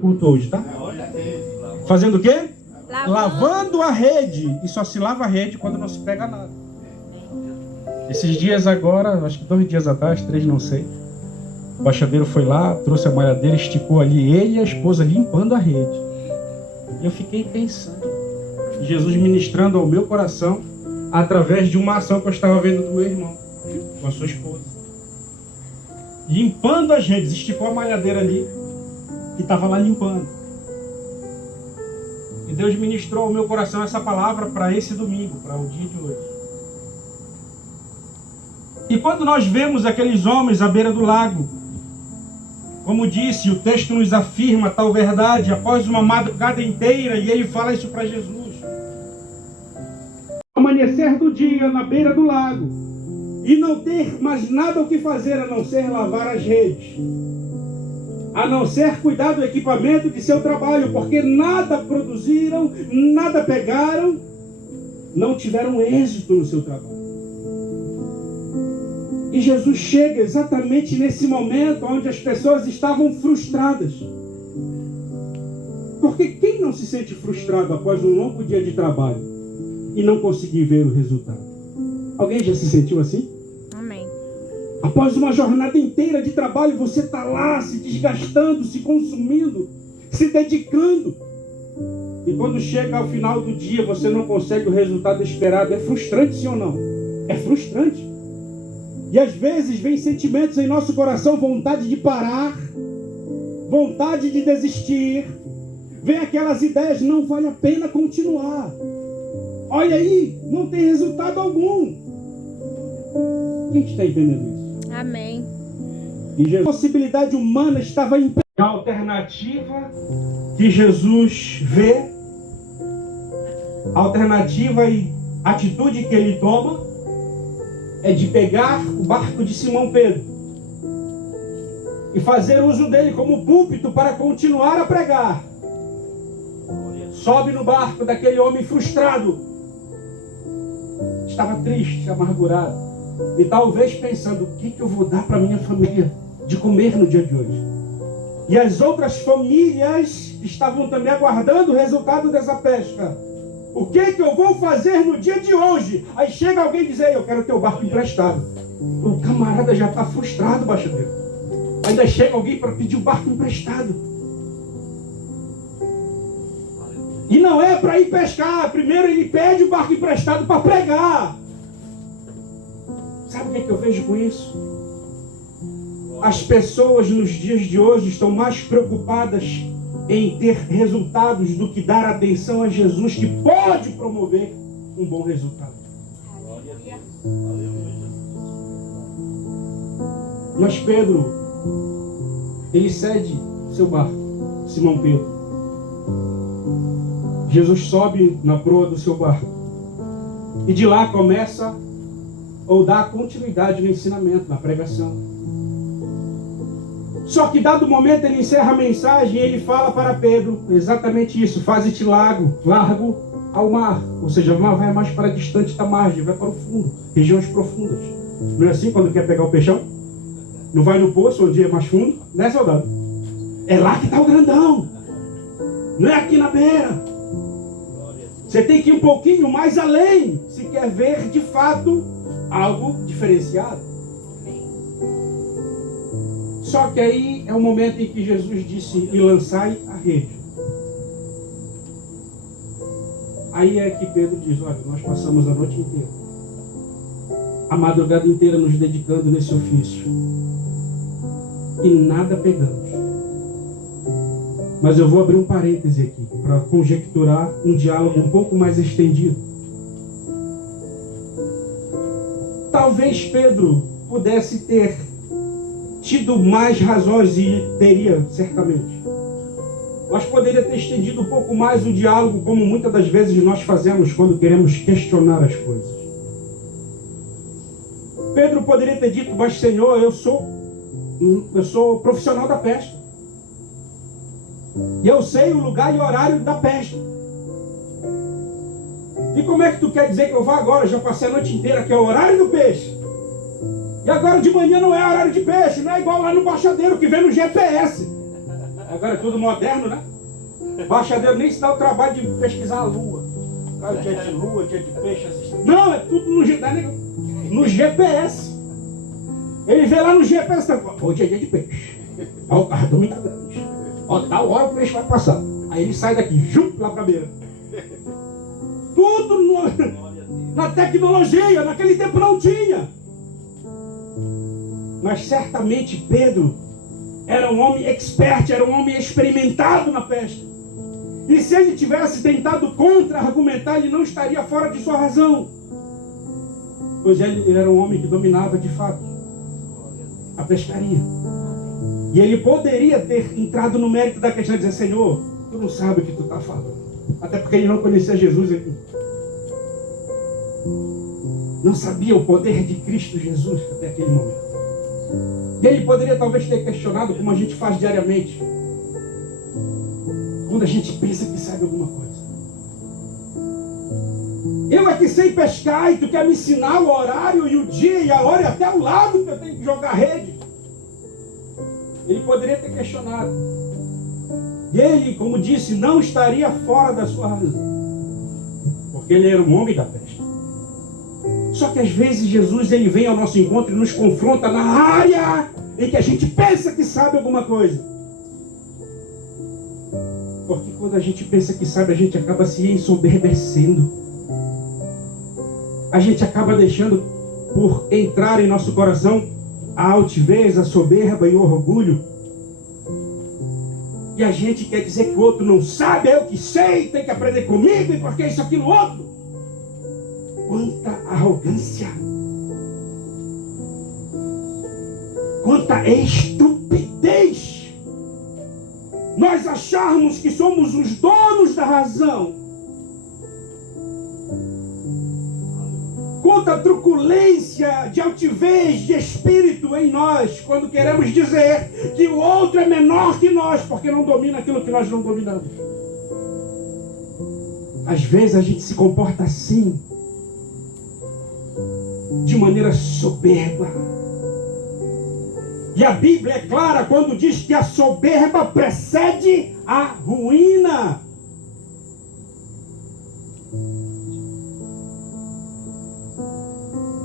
culto hoje, tá? Fazendo o quê? Lavando a rede. E só se lava a rede quando não se pega nada. Esses dias agora, acho que 2 dias atrás, 3, não sei. O baixadeiro foi lá, trouxe a malhadeira, esticou ali, ele e a esposa limpando a rede. E eu fiquei pensando, Jesus ministrando ao meu coração através de uma ação que eu estava vendo do meu irmão, com a sua esposa. Limpando as redes, esticou a malhadeira ali e estava lá limpando. E Deus ministrou ao meu coração essa palavra para esse domingo, para o dia de hoje. E quando nós vemos aqueles homens à beira do lago, como disse, o texto nos afirma tal verdade, após uma madrugada inteira, e ele fala isso para Jesus. Amanhecer do dia na beira do lago, e não ter mais nada o que fazer a não ser lavar as redes, a não ser cuidar do equipamento de seu trabalho, porque nada produziram, nada pegaram, não tiveram êxito no seu trabalho. E Jesus chega exatamente nesse momento onde as pessoas estavam frustradas. Porque quem não se sente frustrado após um longo dia de trabalho e não conseguir ver o resultado? Alguém já se sentiu assim? Amém. Após uma jornada inteira de trabalho, você está lá se desgastando, se consumindo, se dedicando. E quando chega ao final do dia, você não consegue o resultado esperado. É frustrante, sim ou não? É frustrante. E às vezes vem sentimentos em nosso coração, vontade de parar, vontade de desistir. Vem aquelas ideias, não vale a pena continuar. Olha aí, não tem resultado algum. Quem está entendendo isso? Amém. E a possibilidade humana estava em a alternativa que Jesus vê, a alternativa e atitude que ele toma é de pegar o barco de Simão Pedro e fazer uso dele como púlpito para continuar a pregar. Sobe no barco daquele homem frustrado, estava triste, amargurado, e talvez pensando, o que eu vou dar para minha família de comer no dia de hoje? E as outras famílias estavam também aguardando o resultado dessa pesca. O que eu vou fazer no dia de hoje? Aí chega alguém e diz, eu quero teu barco emprestado. O camarada já está frustrado, baixadeiro. Ainda chega alguém para pedir o barco emprestado. E não é para ir pescar. Primeiro ele pede o barco emprestado para pregar. Sabe o que eu vejo com isso? As pessoas nos dias de hoje estão mais preocupadas em ter resultados do que dar atenção a Jesus, que pode promover um bom resultado. Mas Pedro, ele cede seu barco, Simão Pedro. Jesus sobe na proa do seu barco e de lá começa ou dá continuidade no ensinamento, na pregação. Só que dado o momento ele encerra a mensagem e ele fala para Pedro exatamente isso: faze-te largo ao mar. Ou seja, não vai mais para distante da margem, vai para o fundo, regiões profundas. Não é assim quando quer pegar o peixão? Não vai no poço onde é mais fundo? Né, soldado? É lá que está o grandão. Não é aqui na beira. Você tem que ir um pouquinho mais além se quer ver de fato algo diferenciado. Só que aí é o momento em que Jesus disse, e lançai a rede. Aí é que Pedro diz, olha, nós passamos a noite inteira, a madrugada inteira nos dedicando nesse ofício, e nada pegamos. Mas eu vou abrir um parêntese aqui, para conjecturar um diálogo um pouco mais estendido. Talvez Pedro pudesse ter tido mais razões, e teria, certamente. Mas poderia ter estendido um pouco mais o diálogo, como muitas das vezes nós fazemos quando queremos questionar as coisas. Pedro poderia ter dito, mas Senhor, eu sou profissional da pesca. E eu sei o lugar e horário da pesca. E como é que tu quer dizer que eu vá agora? Eu já passei a noite inteira, que é o horário do peixe. E agora de manhã não é horário de peixe, não é igual lá no baixadeiro que vem no GPS. Agora é tudo moderno, né? O baixadeiro nem se dá o trabalho de pesquisar a lua. Dia de lua, dia de peixe, não, é tudo no GPS. Ele vê lá no GPS, hoje é dia de peixe. Ó, o carro também tá grande. Ó, tal hora o peixe vai passar. Aí ele sai daqui, junto lá pra beira. Tudo na tecnologia, naquele tempo não tinha. Mas certamente Pedro era um homem expert, era um homem experimentado na pesca. E se ele tivesse tentado contra-argumentar, ele não estaria fora de sua razão. Pois ele era um homem que dominava de fato a pescaria. E ele poderia ter entrado no mérito da questão e dizer: Senhor, tu não sabe o que tu está falando. Até porque ele não conhecia Jesus aqui. Não sabia o poder de Cristo Jesus até aquele momento. E ele poderia talvez ter questionado, como a gente faz diariamente, quando a gente pensa que sabe alguma coisa. Eu aqui sei pescar e tu quer me ensinar o horário e o dia e a hora e até o lado que eu tenho que jogar rede. Ele poderia ter questionado. E ele, como disse, não estaria fora da sua razão. Porque ele era um homem da pesca. Só que às vezes Jesus ele vem ao nosso encontro e nos confronta na área em que a gente pensa que sabe alguma coisa. Porque quando a gente pensa que sabe, a gente acaba se ensoberbecendo. A gente acaba deixando por entrar em nosso coração a altivez, a soberba e o orgulho. E a gente quer dizer que o outro não sabe, eu que sei, tem que aprender comigo, e porque isso, aquilo, outro. Quanta arrogância. Quanta estupidez. Nós acharmos que somos os donos da razão. Quanta truculência de altivez de espírito em nós, quando queremos dizer que o outro é menor que nós, porque não domina aquilo que nós não dominamos. Às vezes a gente se comporta assim, de maneira soberba. E a Bíblia é clara quando diz que a soberba precede a ruína.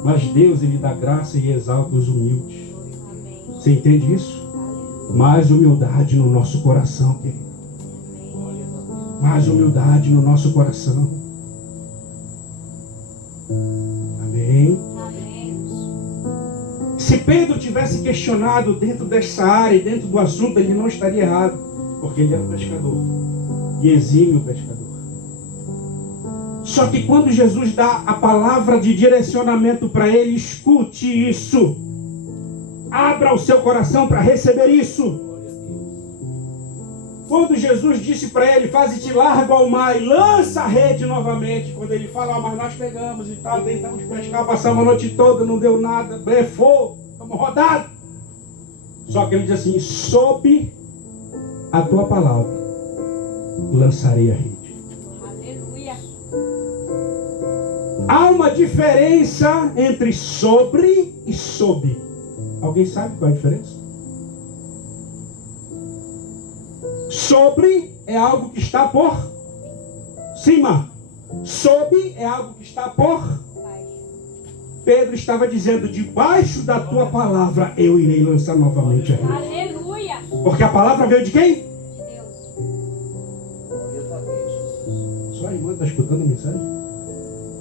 Mas Deus, Ele dá graça e exalta os humildes. Você entende isso? Mais humildade no nosso coração, querido. Mais humildade no nosso coração. Amém? Se Pedro tivesse questionado dentro dessa área e dentro do assunto, ele não estaria errado, porque ele era um pescador e exímio pescador. Só que quando Jesus dá a palavra de direcionamento para ele, escute isso, abra o seu coração para receber isso. Quando Jesus disse para ele: faze-te largo ao mar e lança a rede novamente, quando ele fala: mas nós pegamos e tal, tentamos pescar, passamos a noite toda, não deu nada, blefou, estamos rodados. Só que ele diz assim: sob a tua palavra lançarei a rede. Aleluia. Há uma diferença entre sobre e sob. Alguém sabe qual é a diferença? Sobre é algo que está por cima. Sob é algo que está por baixo. Pedro estava dizendo: debaixo da tua palavra eu irei lançar novamente a rede. Aleluia. Porque a palavra veio de quem? De Deus. Só a irmã está escutando a mensagem?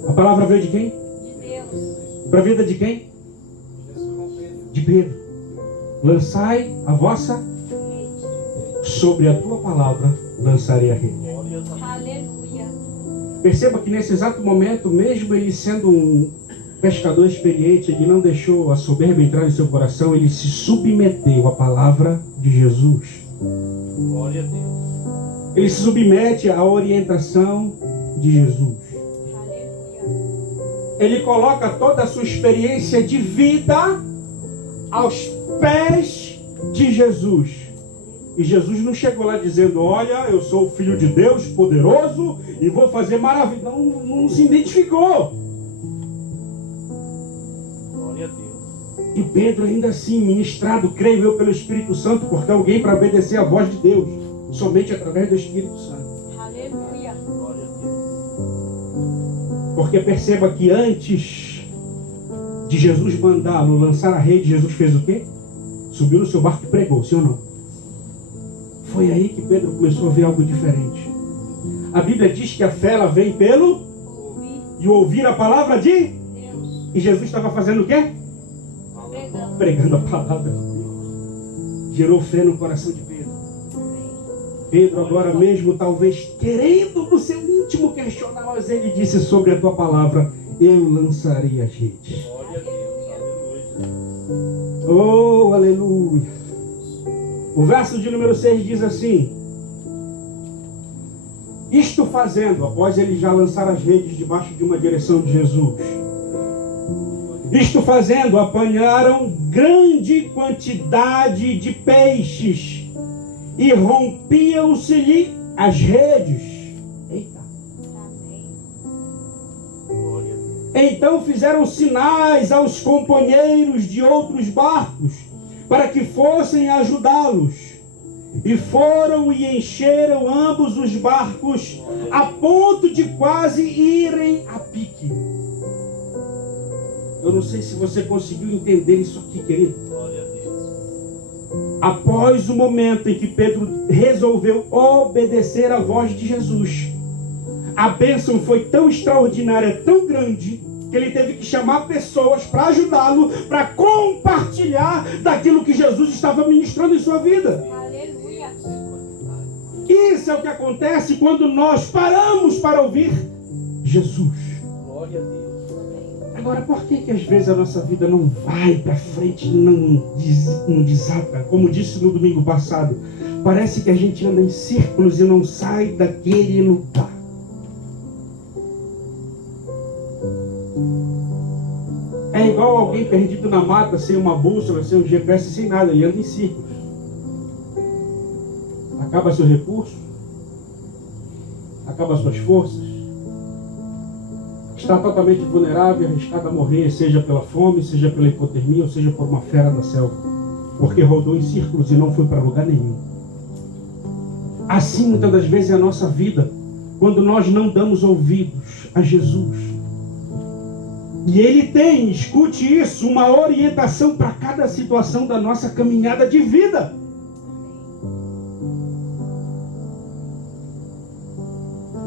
A palavra veio de quem? De Deus. Para a vida de quem? De Pedro. Lançai a vossa sobre a tua palavra lançarei a rede. Aleluia. Perceba que nesse exato momento, mesmo ele sendo um pescador experiente, ele não deixou a soberba entrar em seu coração, ele se submeteu à palavra de Jesus. Glória a Deus. Ele se submete à orientação de Jesus. Aleluia. Ele coloca toda a sua experiência de vida aos pés de Jesus. E Jesus não chegou lá dizendo: olha, eu sou o Filho de Deus poderoso e vou fazer maravilha. Não se identificou. Glória a Deus. E Pedro ainda assim, ministrado, creio eu, pelo Espírito Santo, porque alguém para obedecer a voz de Deus, somente através do Espírito Santo. Aleluia. Glória a Deus. Porque perceba que antes de Jesus mandá-lo lançar a rede, Jesus fez o quê? Subiu no seu barco e pregou, sim ou não? Foi aí que Pedro começou a ver algo diferente. A Bíblia diz que a fé ela vem pelo Ouvir e ouvir a palavra de... Deus. E Jesus estava fazendo o quê? Pregando. Pregando a palavra de Deus. Gerou fé no coração de Pedro. Pedro agora mesmo, talvez querendo no seu íntimo questionar, mas ele disse sobre a tua palavra, eu lançarei as redes. Glória a Deus. Aleluia. Oh, aleluia. O verso de número 6 diz assim: isto fazendo, após ele já lançar as redes debaixo de uma direção de Jesus, isto fazendo, apanharam grande quantidade de peixes e rompiam-se-lhe as redes. Eita. Amém. Glória a Deus. Então fizeram sinais aos companheiros de outros barcos para que fossem ajudá-los. E foram e encheram ambos os barcos a ponto de quase irem a pique. Eu não sei se você conseguiu entender isso aqui, querido. Glória a Deus. Após o momento em que Pedro resolveu obedecer à voz de Jesus, a bênção foi tão extraordinária, tão grande, que ele teve que chamar pessoas para ajudá-lo, para compartilhar daquilo que Jesus estava ministrando em sua vida. Aleluia. Isso é o que acontece quando nós paramos para ouvir Jesus. Glória a Deus. Agora, por que às vezes a nossa vida não vai para frente, não desata? Como disse no domingo passado, parece que a gente anda em círculos e não sai daquele lugar. É igual alguém perdido na mata, sem uma bússola, sem um GPS, sem nada, ele anda em círculos. Acaba seu recurso, acaba suas forças, está totalmente vulnerável e arriscado a morrer, seja pela fome, seja pela hipotermia, ou seja por uma fera da selva, porque rodou em círculos e não foi para lugar nenhum. Assim, muitas das vezes, é a nossa vida, quando nós não damos ouvidos a Jesus. E Ele tem, escute isso, uma orientação para cada situação da nossa caminhada de vida.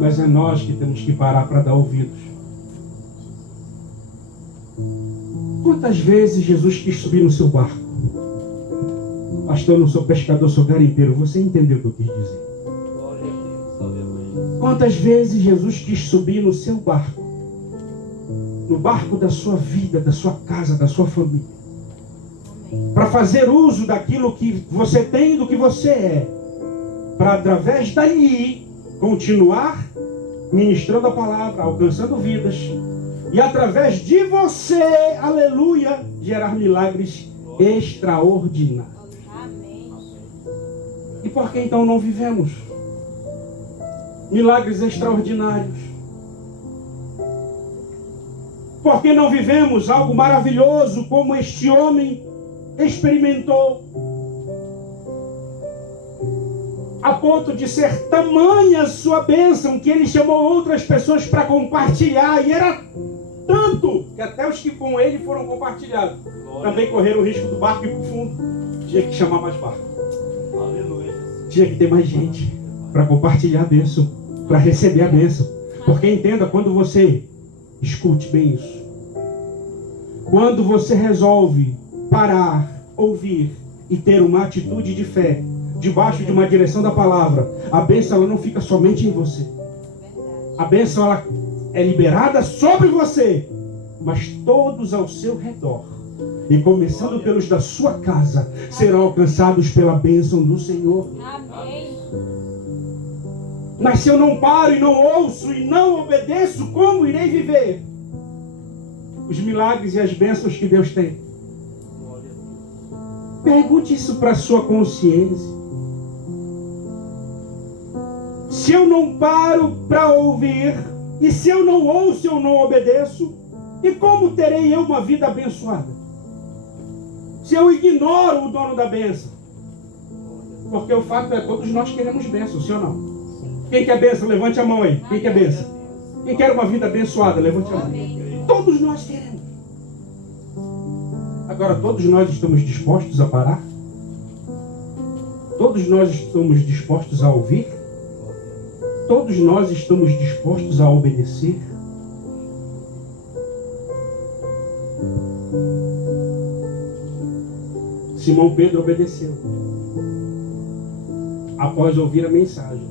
Mas é nós que temos que parar para dar ouvidos. Quantas vezes Jesus quis subir no seu barco? Pastor, eu não sou pescador, sou garimpeiro. Você entendeu o que eu quis dizer? Glória a Deus. Aleluia. Quantas vezes Jesus quis subir no seu barco? No barco da sua vida, da sua casa, da sua família. Para fazer uso daquilo que você tem e do que você é. Para através dali continuar ministrando a palavra, alcançando vidas. E através de você, aleluia, gerar milagres extraordinários. Amém. E por que então não vivemos milagres extraordinários? Por que não vivemos algo maravilhoso como este homem experimentou? A ponto de ser tamanha sua bênção que ele chamou outras pessoas para compartilhar. E era tanto que até os que com ele foram compartilhados também correram o risco do barco ir para o fundo. Tinha que chamar mais barco. Aleluia. Tinha que ter mais gente para compartilhar a bênção, para receber a bênção. Porque entenda, quando você, escute bem isso, quando você resolve parar, ouvir e ter uma atitude de fé, debaixo de uma direção da palavra, a bênção ela não fica somente em você. A bênção ela é liberada sobre você, mas todos ao seu redor, e começando pelos da sua casa, serão alcançados pela bênção do Senhor. Amém. Mas se eu não paro e não ouço e não obedeço, como irei viver os milagres e as bênçãos que Deus tem? Glória a Deus. Pergunte isso para a sua consciência. Se eu não paro para ouvir, e se eu não ouço, eu não obedeço, e como terei eu uma vida abençoada? Se eu ignoro o dono da bênção. Porque o fato é, todos nós queremos bênção, sim ou não? Quem quer bênção, levante a mão aí. Quem quer bênção? Quem quer uma vida abençoada, levante a mão. Todos nós queremos. Agora, todos nós estamos dispostos a parar? Todos nós estamos dispostos a ouvir? Todos nós estamos dispostos a obedecer? Simão Pedro obedeceu. Após ouvir a mensagem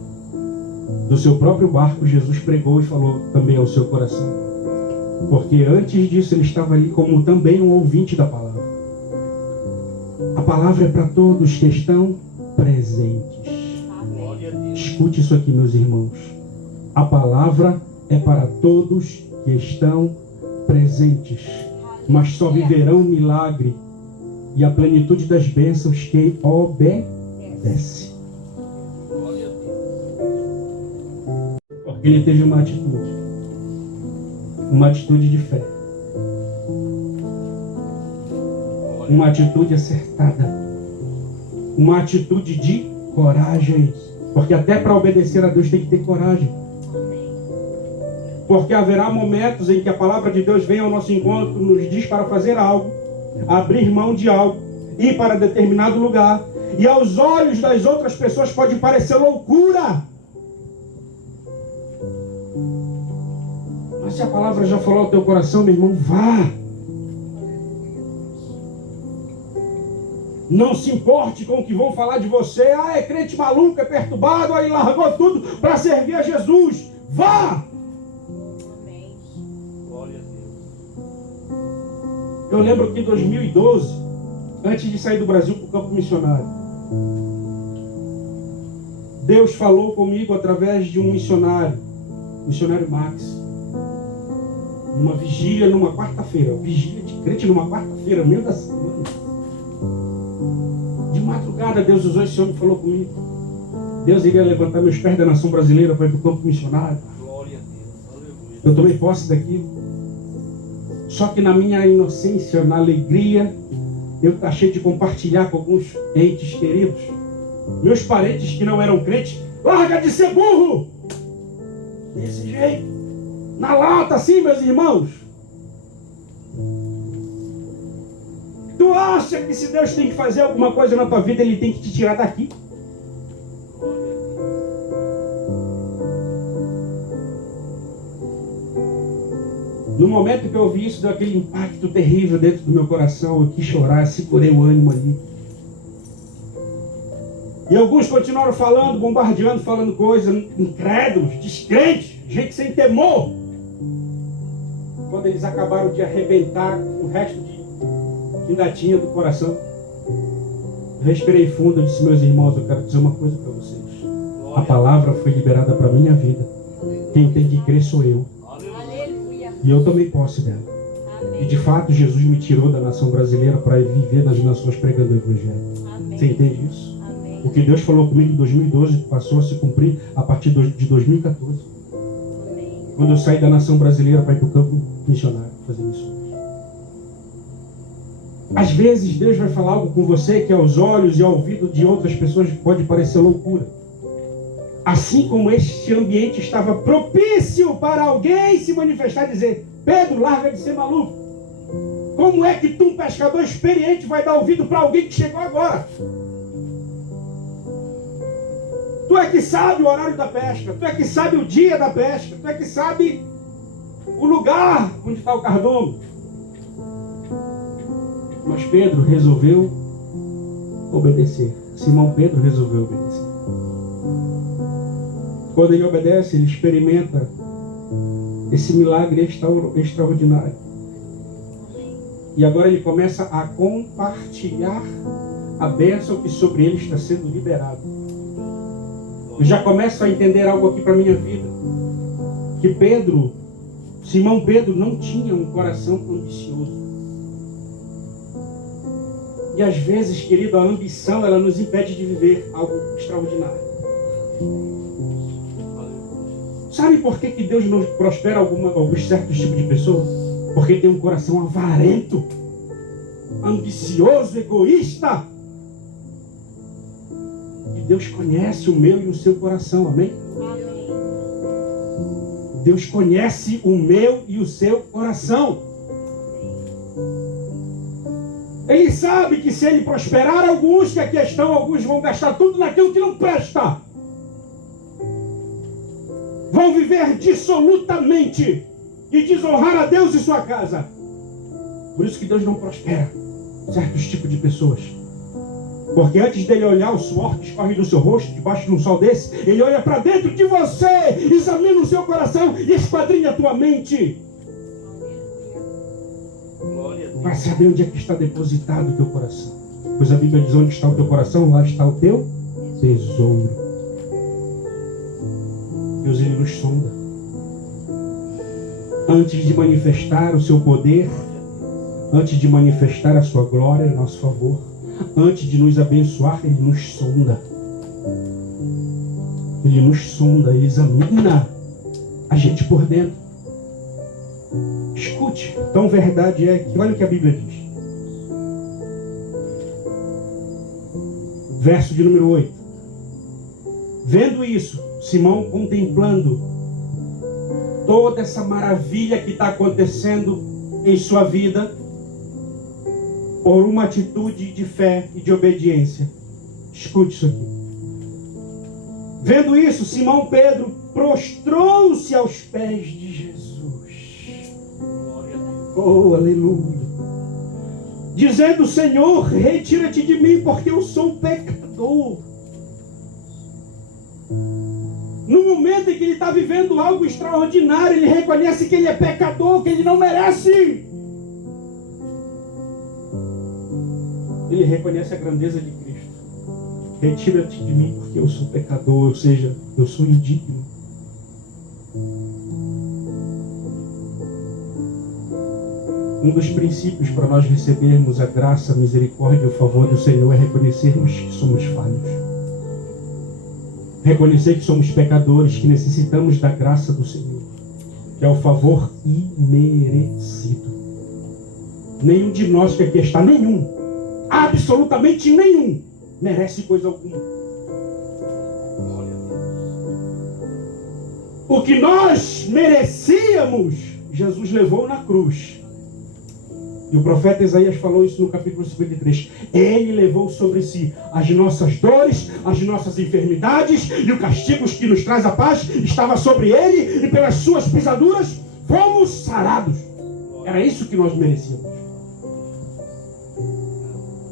do seu próprio barco, Jesus pregou e falou também ao seu coração. Porque antes disso ele estava ali como também um ouvinte da palavra. A palavra é para todos que estão presentes. Escute isso aqui, meus irmãos. A palavra é para todos que estão presentes. Mas só viverão o milagre e a plenitude das bênçãos quem obedece. Porque ele teve uma atitude de fé, uma atitude acertada, uma atitude de coragem, porque até para obedecer a Deus tem que ter coragem, porque haverá momentos em que a palavra de Deus vem ao nosso encontro, nos diz para fazer algo, abrir mão de algo, ir para determinado lugar, e aos olhos das outras pessoas pode parecer loucura. Mas se a palavra já falou ao teu coração, meu irmão, vá. Não se importe com o que vão falar de você. Ah, é crente maluco, é perturbado, aí largou tudo para servir a Jesus. Vá! Amém. Glória a Deus. Eu lembro que em 2012, antes de sair do Brasil para o campo missionário, Deus falou comigo através de um missionário Max. Numa vigília, numa quarta-feira. Vigília de crente numa quarta-feira, meio da semana. De madrugada, Deus usou esse homem e falou comigo. Deus iria levantar meus pés da nação brasileira para ir para o campo missionário. Glória a Deus. Aleluia. Eu tomei posse daquilo. Só que na minha inocência, na alegria, eu achei de compartilhar com alguns entes queridos. Meus parentes que não eram crentes. Larga de ser burro! Desse jeito. Na lata, assim, meus irmãos. Tu acha que se Deus tem que fazer alguma coisa na tua vida, Ele tem que te tirar daqui? Glória a Deus. No momento que eu ouvi isso, deu aquele impacto terrível dentro do meu coração. Eu quis chorar, segurei o ânimo ali. E alguns continuaram falando, bombardeando, falando coisas, incrédulos, descrentes, gente sem temor. Quando eles acabaram de arrebentar o resto que ainda tinha do coração, eu respirei fundo e disse, meus irmãos, eu quero dizer uma coisa para vocês. A palavra foi liberada para a minha vida. Quem tem que crer sou eu. Aleluia. E eu tomei posse dela. E de fato, Jesus me tirou da nação brasileira para viver nas nações pregando o Evangelho. Você entende isso? Amém. O que Deus falou comigo em 2012 passou a se cumprir a partir de 2014. Amém. Quando eu saí da nação brasileira para ir para o campo missionário, fazer missões. Às vezes Deus vai falar algo com você que aos olhos e ao ouvido de outras pessoas pode parecer loucura. Assim como este ambiente estava propício para alguém se manifestar e dizer, Pedro, larga de ser maluco. Como é que tu, um pescador experiente, vai dar ouvido para alguém que chegou agora? Tu é que sabe o horário da pesca, tu é que sabe o dia da pesca, tu é que sabe o lugar onde está o cardume. Mas Pedro resolveu obedecer. Simão Pedro resolveu obedecer. Quando ele obedece, ele experimenta esse milagre extraordinário. E agora ele começa a compartilhar a bênção que sobre ele está sendo liberada. Eu já começo a entender algo aqui para a minha vida. Que Simão Pedro não tinha um coração ambicioso. E às vezes, querido, a ambição, ela nos impede de viver algo extraordinário. Sabe por que Deus não prospera alguns certos tipos de pessoas? Porque tem um coração avarento. ambicioso, egoísta. E Deus conhece o meu e o seu coração, amém? Amém. Deus conhece o meu e o seu coração. Ele sabe que se ele prosperar alguns, que aqui estão, alguns vão gastar tudo naquilo que não presta. Vão viver dissolutamente e desonrar a Deus e sua casa. Por isso que Deus não prospera certos tipos de pessoas. Porque antes dele olhar o suor que escorre do seu rosto, debaixo de um sol desse, ele olha para dentro de você, examina o seu coração e esquadrinha a tua mente. Glória a Deus. Vai saber onde é que está depositado o teu coração. Pois a Bíblia diz: onde está o teu coração, lá está o teu tesouro. Deus, ele nos sonda. Antes de manifestar o seu poder, antes de manifestar a sua glória a nosso favor, antes de nos abençoar, ele nos sonda. Ele nos sonda, ele examina a gente por dentro. Escute, então verdade é que, olha o que a Bíblia diz. Verso de número 8. Vendo isso, Simão contemplando toda essa maravilha que está acontecendo em sua vida, por uma atitude de fé e de obediência. Escute isso aqui. Vendo isso, Simão Pedro prostrou-se aos pés de Jesus. Glória a Deus. Oh, aleluia. Dizendo: Senhor, retira-te de mim, porque eu sou pecador. No momento em que ele está vivendo algo extraordinário, ele reconhece que ele é pecador, que ele não merece. Ele reconhece a grandeza de Cristo. Retira-te de mim, porque eu sou pecador, ou seja, eu sou indigno. Um dos princípios para nós recebermos a graça, a misericórdia e o favor do Senhor é reconhecermos que somos falhos. Reconhecer que somos pecadores, que necessitamos da graça do Senhor, que é o favor imerecido. Nenhum de nós que aqui está, nenhum, absolutamente nenhum, merece coisa alguma. Glória a Deus. O que nós merecíamos, Jesus levou na cruz. E o profeta Isaías falou isso no capítulo 53. Ele levou sobre si as nossas dores, as nossas enfermidades, e o castigo que nos traz a paz estava sobre ele, e pelas suas pisaduras fomos sarados. Era isso que nós merecíamos.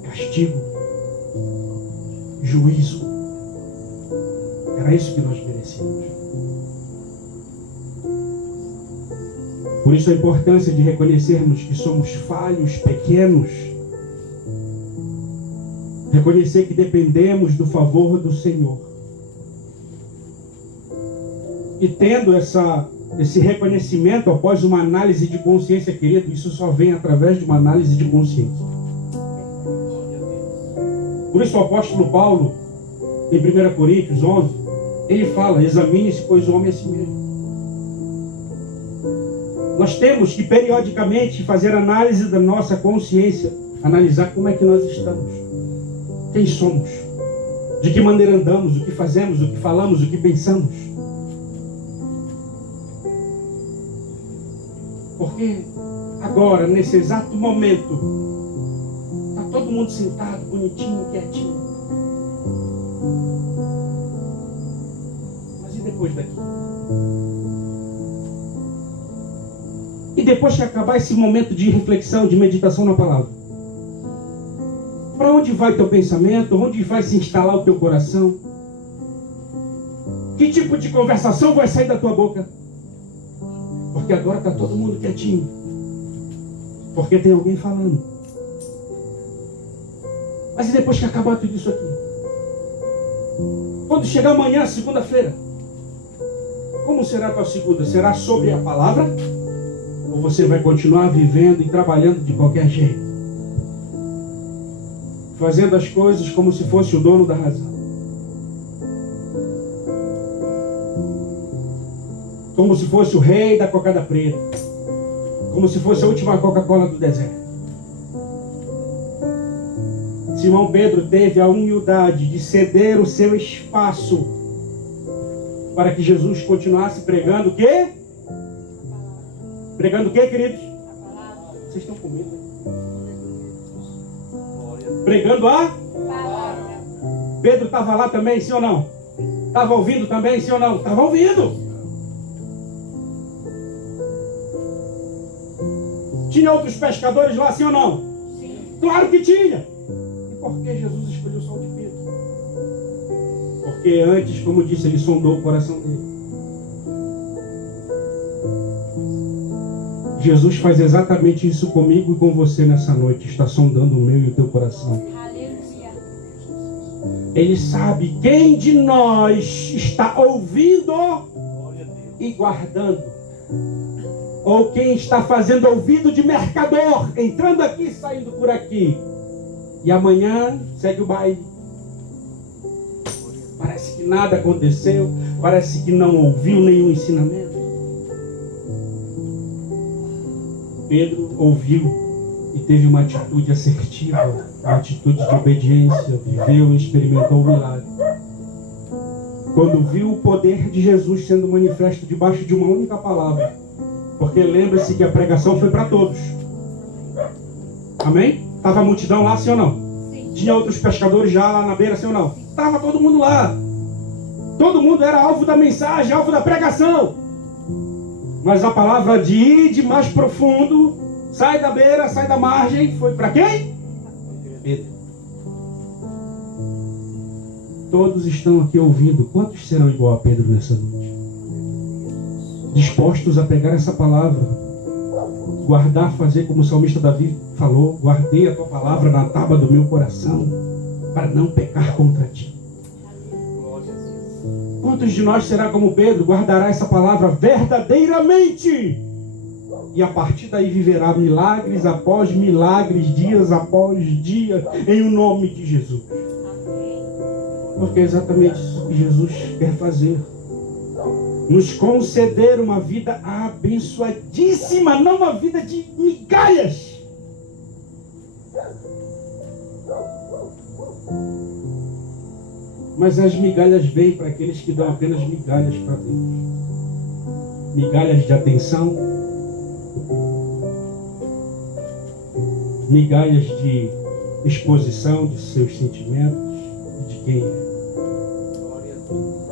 Castigo, juízo. Era isso que nós merecíamos. Por isso a importância de reconhecermos que somos falhos, pequenos. Reconhecer que dependemos do favor do Senhor. E tendo esse reconhecimento após uma análise de consciência, querido, isso só vem através de uma análise de consciência. Glória a Deus. Por isso o apóstolo Paulo, em 1 Coríntios 11, ele fala: examine-se, pois o homem é a si mesmo. Nós temos que periodicamente fazer análise da nossa consciência, analisar como é que nós estamos, quem somos, de que maneira andamos, o que fazemos, o que falamos, o que pensamos. Porque agora, nesse exato momento, está todo mundo sentado, bonitinho, quietinho. Mas e depois daqui? E depois que acabar esse momento de reflexão, de meditação na palavra, para onde vai teu pensamento? Onde vai se instalar o teu coração? Que tipo de conversação vai sair da tua boca? Porque agora está todo mundo quietinho. Porque tem alguém falando. Mas e depois que acabar tudo isso aqui? Quando chegar amanhã, segunda-feira, como será a tua segunda? Será sobre a palavra? Ou você vai continuar vivendo e trabalhando de qualquer jeito? Fazendo as coisas como se fosse o dono da razão. Como se fosse o rei da cocada preta. Como se fosse a última Coca-Cola do deserto. Simão Pedro teve a humildade de ceder o seu espaço para que Jesus continuasse pregando o quê? Pregando o quê, queridos? Vocês estão com medo, né? Glória a Deus. Pregando a? Palavra. Pedro estava lá também, sim ou não? Estava ouvindo também, sim ou não? Estava ouvindo. Tinha outros pescadores lá, sim ou não? Sim. Claro que tinha. E por que Jesus escolheu só o de Pedro? Porque antes, como disse, ele sondou o coração dele. Jesus faz exatamente isso comigo e com você nessa noite. Está sondando o meu e o teu coração. Aleluia. Ele sabe quem de nós está ouvindo Glória a Deus. e guardando. Ou quem está fazendo ouvido de mercador, entrando aqui e saindo por aqui. E amanhã segue o baile. Parece que nada aconteceu, parece que não ouviu nenhum ensinamento. Pedro ouviu e teve uma atitude assertiva, uma atitude de obediência, viveu e experimentou o milagre. Quando viu o poder de Jesus sendo manifesto debaixo de uma única palavra, porque lembre-se que a pregação foi para todos. Amém? Estava a multidão lá, sim ou não? Sim. Tinha outros pescadores já lá na beira, sim ou não? Estava todo mundo lá. Todo mundo era alvo da mensagem, alvo da pregação. Mas a palavra de ir de mais profundo, sai da beira, sai da margem, foi para quem? Pedro. Todos estão aqui ouvindo. Quantos serão igual a Pedro nessa noite? Dispostos a pegar essa palavra, guardar, fazer como o salmista Davi falou: guardei a tua palavra na tábua do meu coração, para não pecar contra ti. Glória a Deus. Quantos de nós será como Pedro, guardará essa palavra verdadeiramente? E a partir daí viverá milagres após milagres, dias após dia, em o nome de Jesus. Amém. Porque é exatamente isso que Jesus quer fazer. Nos conceder uma vida abençoadíssima, não uma vida de migalhas. Mas as migalhas vêm para aqueles que dão apenas migalhas para Deus. Migalhas de atenção, migalhas de exposição de seus sentimentos e de quem é. Glória a Deus.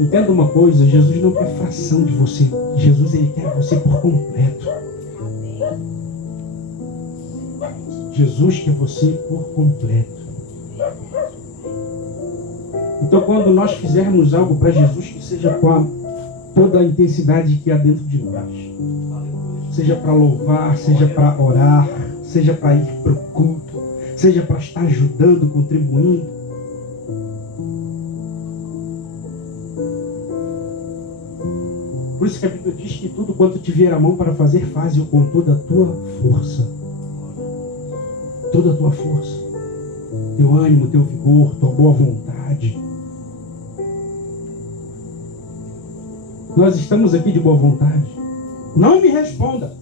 Entenda uma coisa, Jesus não quer fração de você. Jesus, ele quer você por completo. Jesus quer você por completo. Então, quando nós fizermos algo para Jesus, que seja com toda a intensidade que há dentro de nós, seja para louvar, seja para orar, seja para ir para o culto, seja para estar ajudando, contribuindo. Por isso que a Bíblia diz que tudo quanto te vier a mão para fazer, faze-o com toda a tua força. Toda a tua força. Teu ânimo, teu vigor, tua boa vontade. Nós estamos aqui de boa vontade. Não me responda.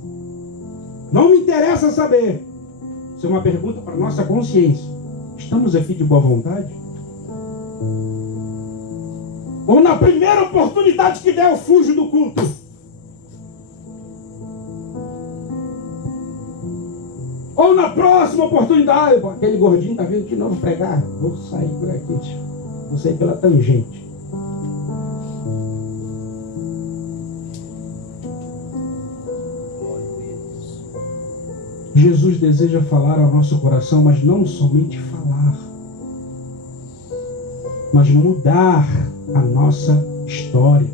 Não me interessa saber. Isso é uma pergunta para a nossa consciência. Estamos aqui de boa vontade? Ou na primeira oportunidade que der eu fujo do culto? Ou na próxima oportunidade, aquele gordinho está vindo de novo pregar, vou sair por aqui, vou sair pela tangente. Jesus deseja falar ao nosso coração, mas não somente falar, mas mudar a nossa história.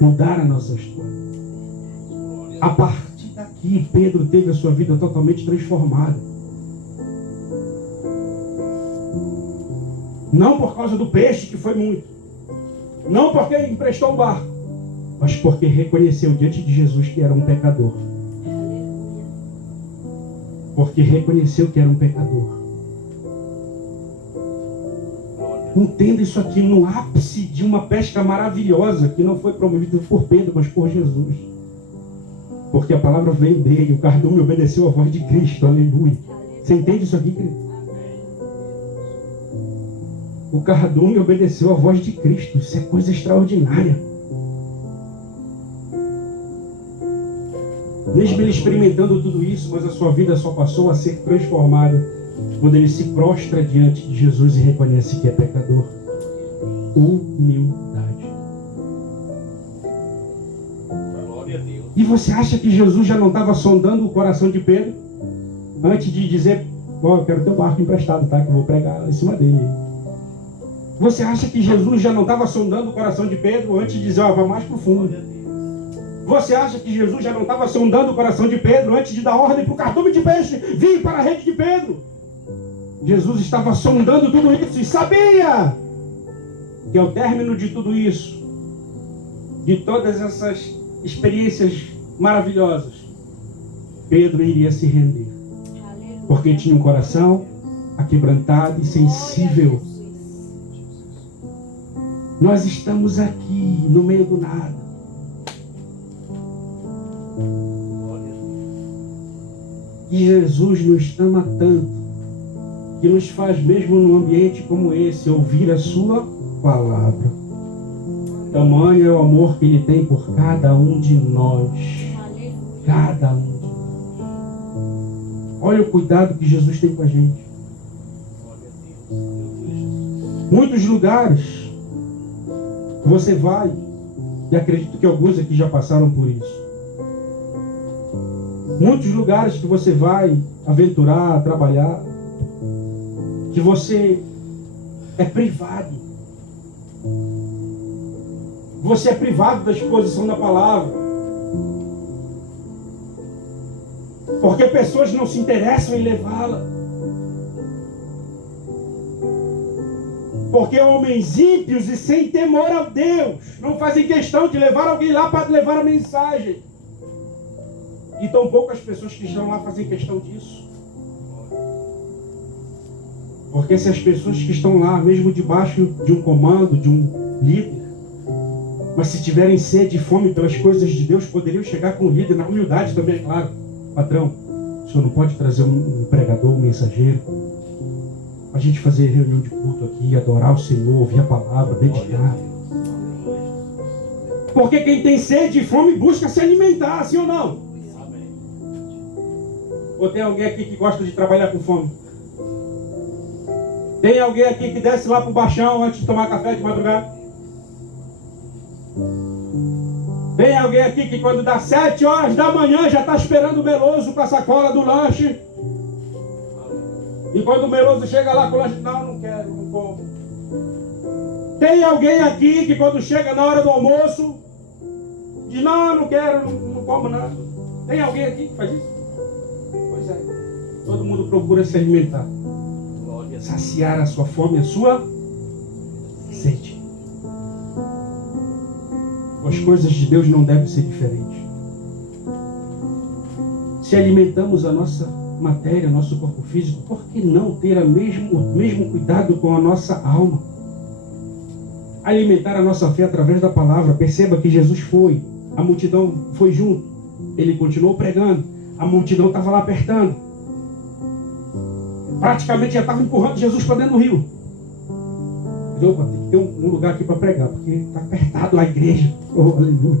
Mudar a nossa história. A partir daqui, Pedro teve a sua vida totalmente transformada. Não por causa do peixe, que foi muito. Não porque ele emprestou o barco, mas porque reconheceu diante de Jesus que era um pecador. Porque reconheceu que era um pecador. Entenda isso aqui no ápice de uma pesca maravilhosa que não foi promovida por Pedro, mas por Jesus. Porque a palavra veio dele. O cardume obedeceu à voz de Cristo. Aleluia. Você entende isso aqui, querido? O cardume obedeceu à voz de Cristo. Isso é coisa extraordinária. Mesmo ele experimentando tudo isso, mas a sua vida só passou a ser transformada quando ele se prostra diante de Jesus e reconhece que é pecador. Humildade. Glória a Deus. E você acha que Jesus já não estava sondando o coração de Pedro? Antes de dizer, ó, eu quero teu barco emprestado, tá? Que eu vou pregar em cima dele. Você acha que Jesus já não estava sondando o coração de Pedro antes de dizer, ó, vai mais profundo? Glória a Deus. Você acha que Jesus já não estava sondando o coração de Pedro antes de dar ordem para o cardume de peixe vir para a rede de Pedro? Jesus estava sondando tudo isso e sabia que ao término de tudo isso, de todas essas experiências maravilhosas, Pedro iria se render. Porque tinha um coração aquebrantado e sensível. Nós estamos aqui no meio do nada. E Jesus nos ama tanto que nos faz, mesmo num ambiente como esse, ouvir a sua palavra. Tamanho é o amor que Ele tem por cada um de nós. Cada um de nós. Olha o cuidado que Jesus tem com a gente. Muitos lugares que você vai, e acredito que alguns aqui já passaram por isso. Muitos lugares que você vai aventurar, trabalhar, que você é privado. Você é privado da exposição da palavra. Porque pessoas não se interessam em levá-la. Porque homens ímpios e sem temor a Deus não fazem questão de levar alguém lá para levar a mensagem. E tão poucas pessoas que estão lá fazem questão disso. Porque se as pessoas que estão lá, mesmo debaixo de um comando, de um líder, mas se tiverem sede e fome pelas coisas de Deus, poderiam chegar com o líder, na humildade também, é claro. Patrão, o senhor não pode trazer um pregador, um mensageiro, a gente fazer reunião de culto aqui, adorar o Senhor, ouvir a palavra, meditar. Porque quem tem sede e fome busca se alimentar, sim ou não? Amém. Ou tem alguém aqui que gosta de trabalhar com fome? Tem alguém aqui que desce lá pro baixão antes de tomar café de madrugada? Tem alguém aqui que quando dá 7 horas da manhã já está esperando o meloso com a sacola do lanche? E quando o meloso chega lá com o lanche, não quero, não como. Tem alguém aqui que quando chega na hora do almoço, diz, não quero, não como nada. Tem alguém aqui que faz isso? Pois é. Todo mundo procura se alimentar. Saciar a sua fome, a sua sede. As coisas de Deus não devem ser diferentes. Se alimentamos a nossa matéria, nosso corpo físico, por que não ter o mesmo cuidado com a nossa alma? Alimentar a nossa fé através da palavra. Perceba que Jesus foi, a multidão foi junto, ele continuou pregando, a multidão estava lá apertando. Praticamente já estava empurrando Jesus para dentro do rio. Opa, tem que ter um lugar aqui para pregar, porque está apertado a igreja. Oh, aleluia.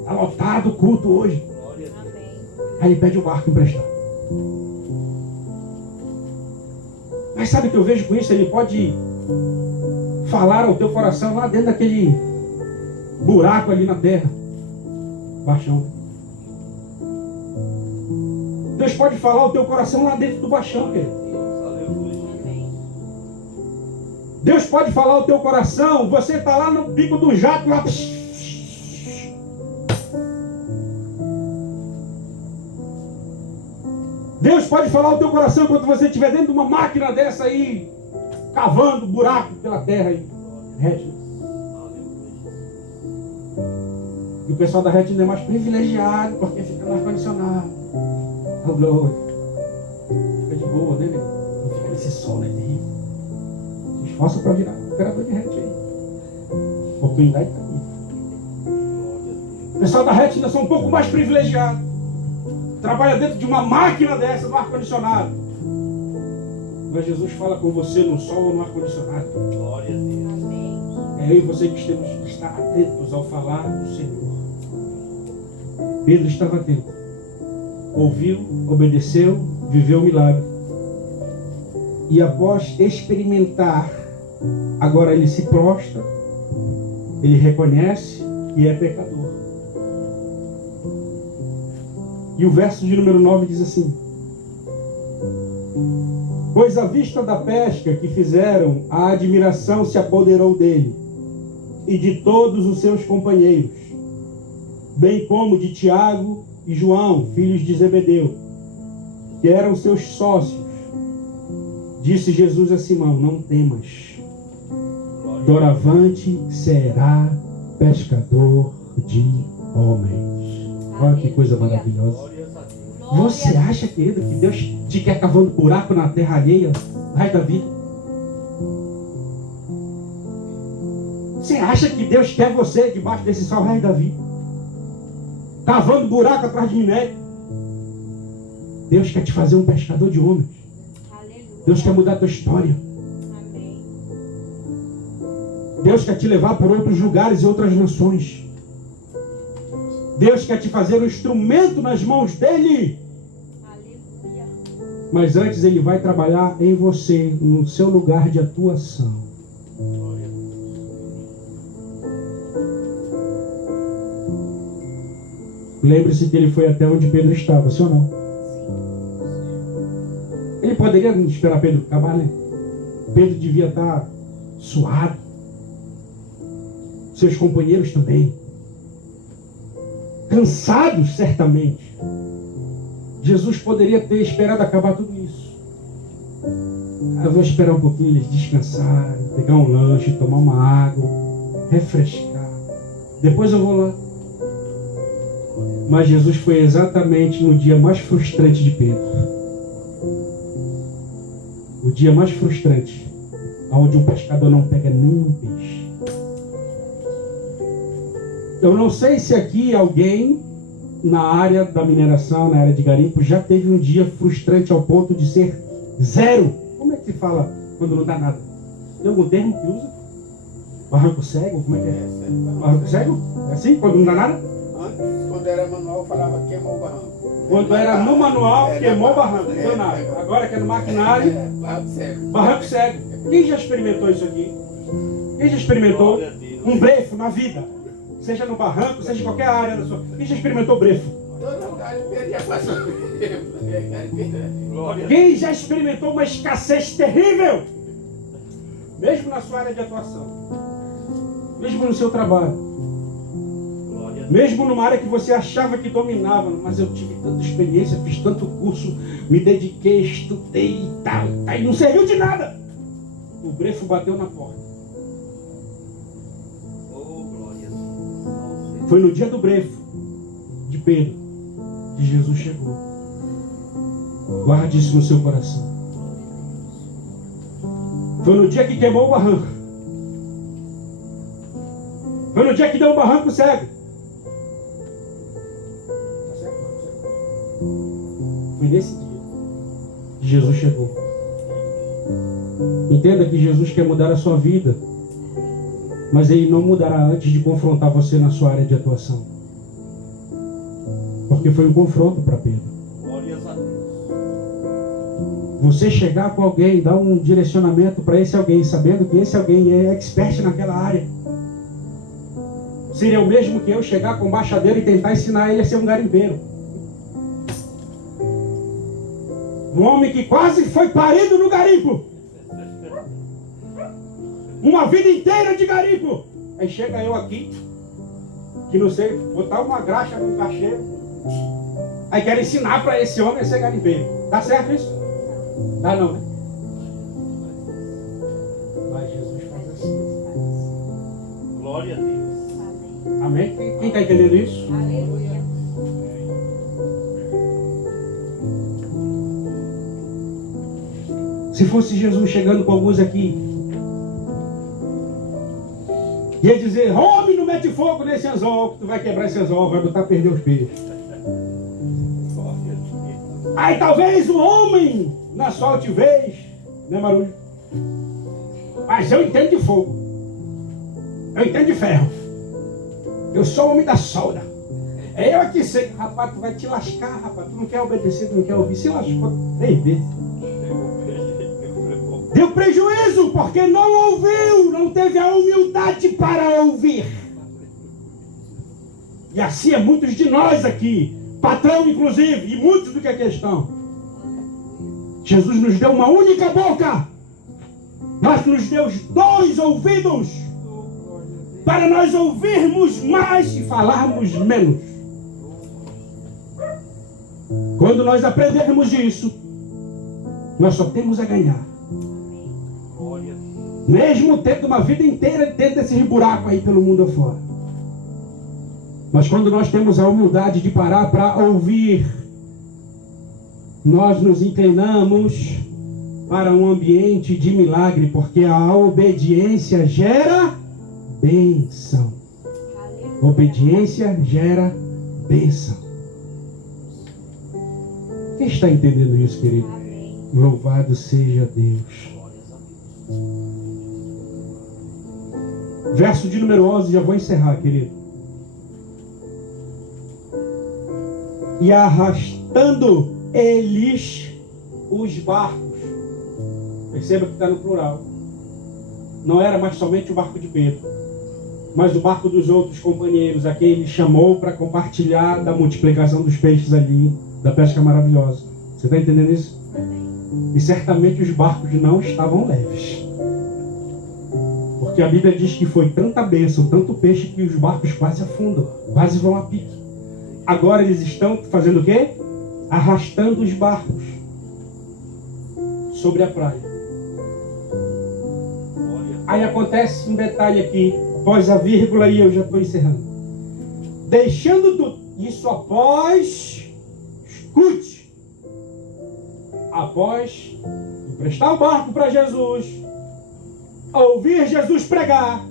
Está lotado o culto hoje. Aí ele pede o barco emprestado. Mas sabe o que eu vejo com isso? Ele pode falar ao teu coração lá dentro daquele buraco ali na terra. Baixão. Deus pode falar ao teu coração lá dentro do baixão, querido. Deus pode falar ao teu coração, você está lá no pico do jato, lá. Deus pode falar ao teu coração quando você estiver dentro de uma máquina dessa aí, cavando buraco pela terra aí. Rétina. E o pessoal da Rétina é mais privilegiado, porque fica no ar-condicionado. Oh, glória. Fica de boa, né, nego? Não fica nesse sol, né? Terrível. Esforça para virar operador de Rétina aí. Oportunidade está aí. O pessoal da Rétina são um pouco mais privilegiados. trabalha dentro de uma máquina dessa, no ar-condicionado. Mas Jesus fala com você no sol ou no ar-condicionado. Glória a Deus. Amém. É eu e você que temos que estar atentos ao falar do Senhor. Pedro estava atento. Ouviu, obedeceu, viveu o milagre. E após experimentar, agora ele se prostra, ele reconhece que é pecador. E o verso de número 9 diz assim: pois à vista da pesca que fizeram, a admiração se apoderou dele e de todos os seus companheiros, bem como de Tiago e João, filhos de Zebedeu, que eram seus sócios. Disse Jesus a Simão: não temas, doravante será pescador de homens. Olha que coisa maravilhosa. Glórias a Deus. Você acha, querido, que Deus te quer cavando buraco na terra alheia, raio da vida? Você acha que Deus quer você debaixo desse sol, raio da vida? Cavando buraco atrás de minério? Deus quer te fazer um pescador de homens. Aleluia. Deus quer mudar a tua história. Amém. Deus quer te levar por outros lugares e outras nações. Deus quer te fazer um instrumento nas mãos dele. Aleluia. Mas antes ele vai trabalhar em você, no seu lugar de atuação. Glória a Deus. Lembre-se que ele foi até onde Pedro estava, sim ou não? Ele poderia esperar Pedro acabar, né? Pedro devia estar suado. Seus companheiros também. Cansados, certamente. Jesus poderia ter esperado acabar tudo isso. Eu vou esperar um pouquinho eles descansarem, pegar um lanche, tomar uma água, refrescar. Depois eu vou lá. Mas Jesus foi exatamente no dia mais frustrante de Pedro. O dia mais frustrante, onde um pescador não pega nenhum peixe. Eu não sei se aqui alguém na área da mineração, na área de garimpo, já teve um dia frustrante ao ponto de ser zero. Como é que se fala quando não dá nada? Tem algum termo que usa? Barranco cego? Como é que é? Barranco cego? É assim? Quando não dá nada? Antes, quando era manual, falava queimou o barranco. Quando era no manual, queimou o barranco, não É, deu nada. Agora que é no maquinário, Barranco cego. barranco cego. Quem já experimentou isso aqui? Quem já experimentou Glória a Deus. um brefo na vida? Seja no barranco, seja em qualquer área da sua... Quem já experimentou brefo? Toda garimpeira já passou. Garimpeira. Glória a Deus. Quem já experimentou uma escassez terrível? Mesmo na sua área de atuação. Mesmo no seu trabalho. Glória a Deus. Mesmo numa área que você achava que dominava. Mas eu tive tanta experiência, fiz tanto curso, me dediquei, estudei e tal, e não serviu de nada. O brefo bateu na porta. Oh, glória a Deus. Foi no dia do brefo de Pedro que Jesus chegou. Guarde isso no seu coração. Foi no dia que queimou o barranco. Foi no dia que deu um barranco cego. Foi nesse dia que Jesus chegou. Entenda que Jesus quer mudar a sua vida, mas Ele não mudará antes de confrontar você na sua área de atuação. Porque foi um confronto para Pedro. Glórias a Deus. Você chegar com alguém, dar um direcionamento para esse alguém, sabendo que esse alguém é expert naquela área. Seria o mesmo que eu chegar com um baixadeiro e tentar ensinar ele a ser um garimpeiro. Um homem que quase foi parido no garimpo. Uma vida inteira de garimpo. Aí chega eu aqui, que não sei, botar uma graxa no cacheiro. Aí quero ensinar para esse homem a ser garimpeiro. Tá certo isso? Dá não, né? Mas Jesus faz assim. Glória a Deus. Amém? Quem está entendendo isso? Aleluia. Se fosse Jesus chegando com alguns aqui, ia dizer: homem, não mete fogo nesse anzol, que tu vai quebrar esse anzol, vai botar a perder os peixes. Glória a Aí talvez o homem, na sua altivez, né, Marulho? Mas eu entendo de fogo. Eu entendo de ferro. Eu sou o homem da solda. É eu aqui sei. Rapaz, tu vai te lascar, rapaz. Tu não quer obedecer, tu não quer ouvir. Se lascou 3 vezes. Deu prejuízo porque não ouviu, não teve a humildade para ouvir. E assim é muitos de nós aqui, patrão inclusive, e muitos do que aqui estão. Jesus nos deu uma única boca, mas nos deu 2 ouvidos, para nós ouvirmos mais e falarmos menos. Quando nós aprendermos isso, nós só temos a ganhar. Mesmo tendo uma vida inteira dentro desses buracos aí pelo mundo afora. Mas quando nós temos a humildade de parar para ouvir, nós nos inclinamos para um ambiente de milagre, porque a obediência gera bênção. Obediência gera bênção. Quem está entendendo isso, querido? Louvado seja Deus. Verso de número 11, já vou encerrar, querido. E arrastando eles os barcos. Perceba que está no plural. Não era mais somente o barco de Pedro, mas o barco dos outros companheiros, a quem ele chamou para compartilhar da multiplicação dos peixes ali, da pesca maravilhosa. Você está entendendo isso? E certamente os barcos não estavam leves. Porque a Bíblia diz que foi tanta bênção, tanto peixe, que os barcos quase afundam, quase vão a pique. Agora eles estão fazendo o quê? Arrastando os barcos sobre a praia. Aí acontece um detalhe aqui, após a vírgula, e eu já estou encerrando. Deixando tudo, isso após, escute, após emprestar o barco para Jesus, ouvir Jesus pregar,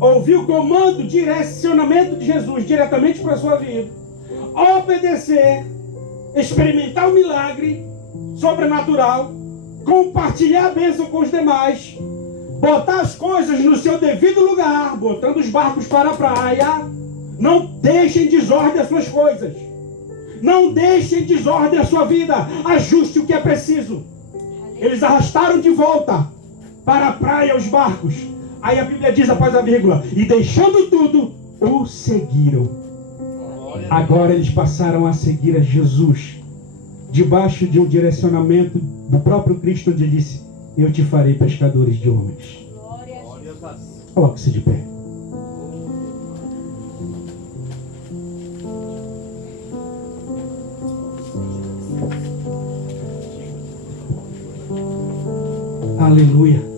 ouvir o comando, direcionamento de Jesus diretamente para a sua vida, obedecer, experimentar o milagre sobrenatural, compartilhar a bênção com os demais, botar as coisas no seu devido lugar, botando os barcos para a praia. Não deixem em desordem as suas coisas, não deixem em desordem a sua vida, ajuste o que é preciso. Eles arrastaram de volta para a praia os barcos. Aí a Bíblia diz após a vírgula, e deixando tudo, o seguiram. Agora eles passaram a seguir a Jesus, debaixo de um direcionamento do próprio Cristo, onde ele disse, eu te farei pescadores de homens. Coloque-se de pé. Aleluia.